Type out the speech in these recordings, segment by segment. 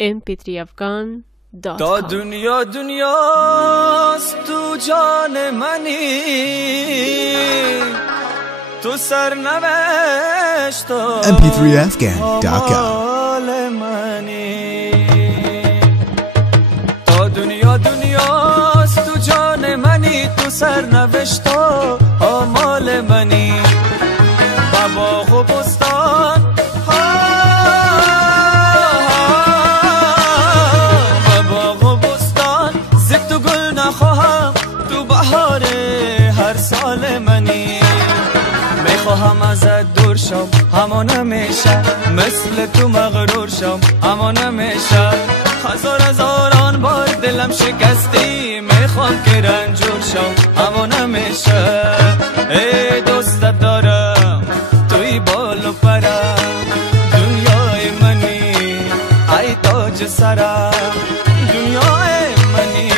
mp3afghan.com. تا دنیا دنیاست تو جان منی، تو سرنوشت mp3afghan.com. منی. تا دنیا دنیاست تو جان منی، تو سرنوشت آمال منی. با باغ و بستان هر سال منی. میخواهم ازت دور شم اما نمیشه، مثل تو مغرور شم اما نمیشه. هزاران بار دلم شکستی، میخوام که رنجور شم اما نمیشه. ای دوستت دارم توی بال و پرم، دنیای منی ای تاج سرم، دنیای منی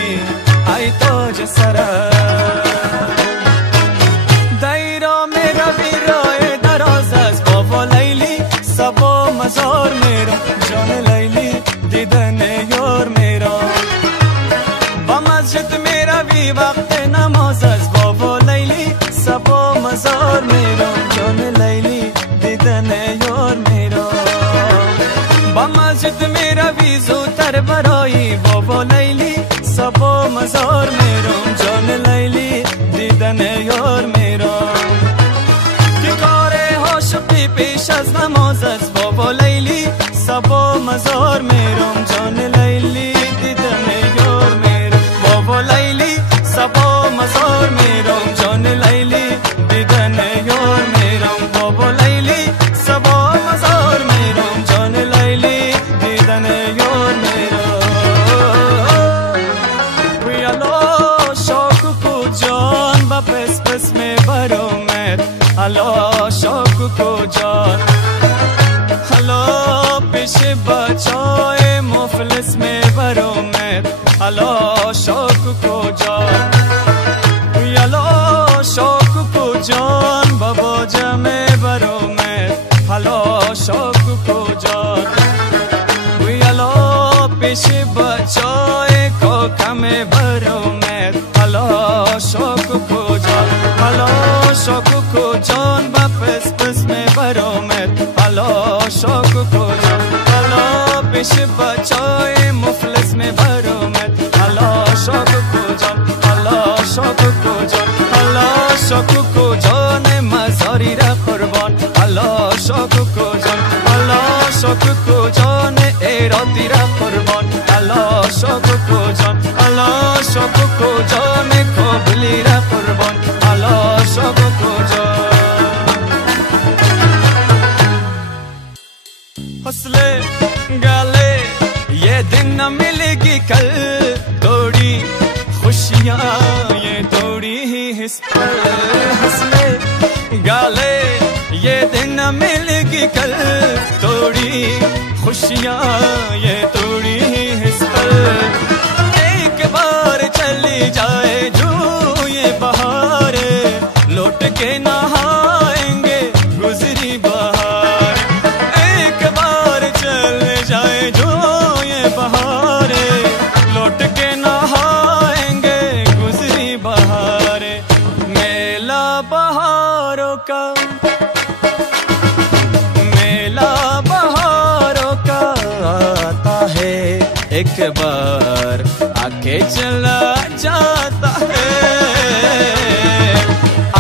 ای تاج سرم. مزار میرم جان لیلی دیدن یار میرم. با مسجد میروی وقت نماز از بابا لیلی، صبا مزار میرم جان لیلی دیدن یار میرم. با مسجد میروی زودتر برای بابا لیلی، صبا مزار میرم جان لیلی دیدن یار میرم. که کاره هاشقی پیش از نماز از بابا لیلی، صبا مزار میرم جان لیلی دیدن یار میرم. بابا لیلی صبا مزار میرم جان لیلی دیدن یار میرم. بابا لیلی صبا مزار میرم جان لیلی دیدن یار میرم. ویالا شاکو کو جان با پس پس میبرمت، الا شاکو کو جان حالا پیش بچای مفلس میبرمت، حالا شاکو کجان. یالا شاکو کجان بابا جمع برمت، حالا شاکو کجان. یالا پیش بچای کاکم برمت، حالا شاکو کجان. حالا شاکو کجان با پس پس میبرمت، حالا شاکو کجان. حالا پیش بچای مفلس میبرمت، حالا شاکو کجان. حالا شاکو کجان، حالا شاکو کجان مزاری را قربان، حالا شاکو کجان. حالا شاکو کجان ایرادی را قربان، حالا شاکو کجان. حالا شاکو کجان کابلی را قربان، حالا شاکو کجان. हौसले गाले ये दिन न मिलेगी कल, थोड़ी खुशियाँ ये थोड़ी ही इस पल। हौसले गाले ये दिन न मिलेगी कल, थोड़ी खुशियाँ ये थोड़ी ही इस पल। एक बार चली जाए जो ये बहारे, लौट के नहाएंगे गुजरी बहार। एक बार चल जाए जो ये बहारे, लौट के नहाएंगे गुजरी बहारे। मेला बहारों का, मेला बहारों का आता है, एक बार आके चला जाता है।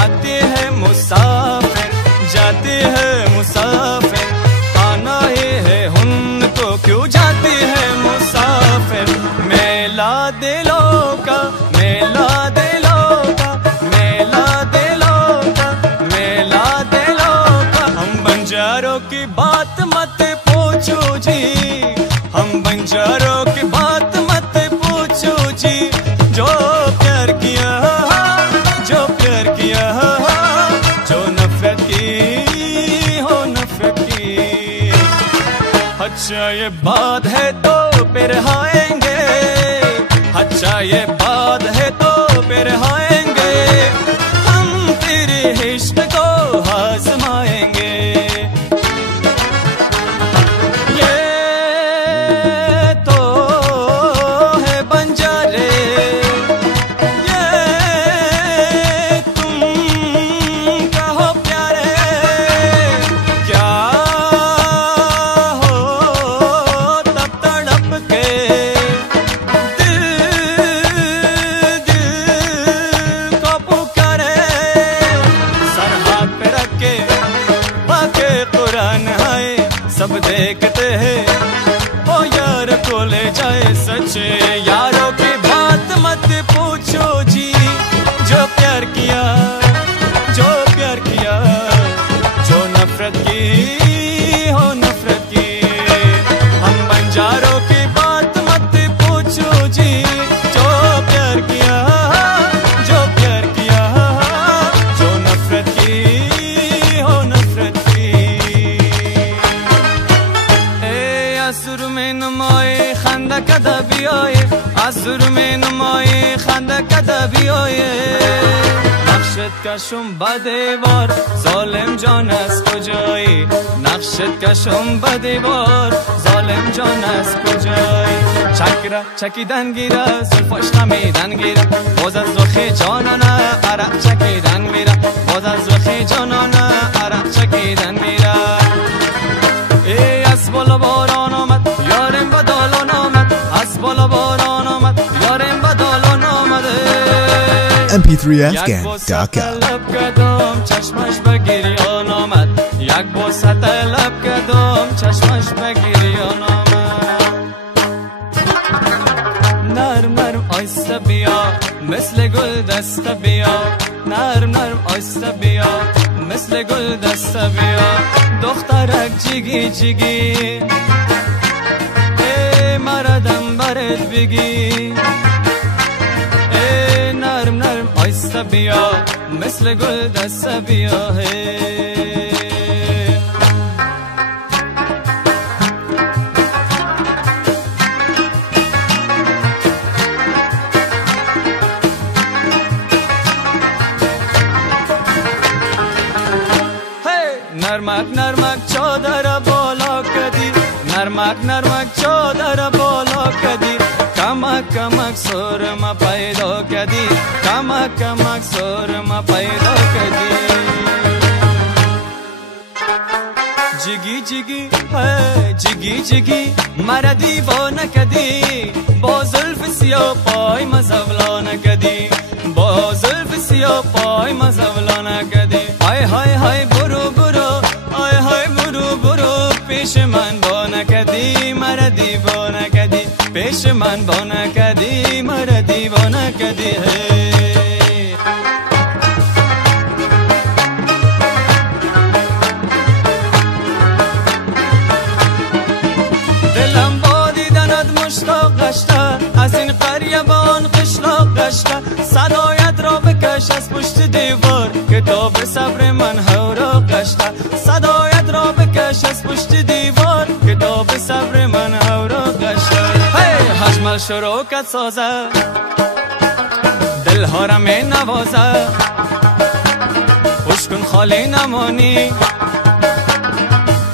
आते हैं मुसाफिर जाते हैं मुसाफिर, आना ही है उनको क्यों जाते हैं मुसाफिर। मेला दिलों का, मेला दिलों का, मेला दिलों का, मेला दिलों का। हम बंजारों की बात मत पूछो जी, हम बंजारों की बात मत पूछो जी। जो प्यार किया, जो प्यार किया, जो नफरत की हो नफरत की। अच्छा ये बात है तो फिर आएंगे, अच्छा ये बात है तो फिर आएंगे। हम तेरे इश्क को आजमाएंगे। ये यारों की बात मत पूछो जी, जो प्यार किया जो नफरत की हो नफरत की। ए असुर में नुमाए खंदा कदा भी आए, असुर में नुमाए खंदा कदा भी आए। نقشت کشم بدیوار ظالم جان از کجایی، نقشت کشم بدیوار ظالم جان از کجایی. چکره چکیدن گیره زلفاش خمیدن گیره، باز از رخ جانانه عرق چکیدن میره، باز از رخ جانانه عرق چکیدن میره. ای از بالا باران آمد یارم به دالان آمد، از بالا باران آمد یارم به دالان آمده. mp3afghan.com لب کدام چشمش به گریان آمد، یک بوسه لب کدام چشمش به گریان آمد. نرم نرم آیسته بیا مثل گل دسته بیا، نرم نرم آیسته بیا مثل گل دسته بیا. دخترک جیگی جیگی ای مردم برد بگی، نرم نرم آیسته بیا مثل گل دسته بیا. نرمک نرمک چادر بالا کدی، نرمک نرمک چادر بالا کدی. کمک کمک سرم پیدا کدی، کمک کمک سرم پیدا کدی. جگی جگی جگی جگی مرا دیوانه کدی، با زلف سیاه پای مزولانه کدی، با زلف سیاه پای مزولانه کدی. های های های برو برو های های برو برو، پیش من با نکدی مرا دیوانه کدی، پیش من با نکدی مرا دیوانه کدی. دلم با دیدنت مشتاق گشته، از این قریه به آن قشلاق گشته. صدایت را بکش از پشت دیوار که تا به صبر من هورا گشته، صدایت را بکش از پشت دیوار که تا به صبر من هورا گشته. حجمل شروکت سازه دلها را می نوازه، خوش کن خالی نمانی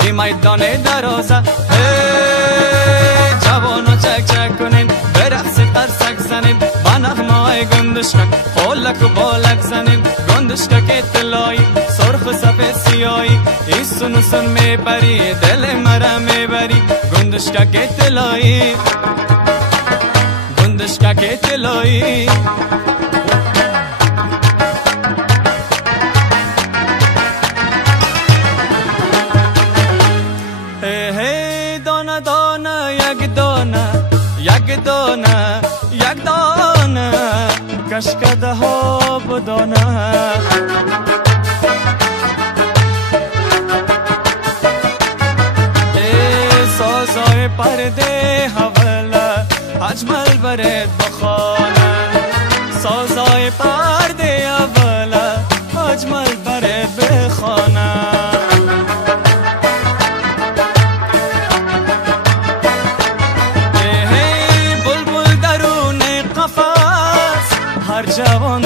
این میدان درازه. جوانا چک چک کنین به رقص قرصک زنین، با نغمه های گندشکک خولک و بالک زنین. گندشکک اطلاعی سرخ و سفید سیایی، این سن و سن میبری دل مرا میبری. گندشکک اطلاعی گندشکک اطلاعی. دانه دانه یک دانه یک دانه یک دانه کشکده ها بدانه. سازای پرده حواله اجمل برد بخانه، سازای پرده حواله اجمل برد بخانه. هر جوان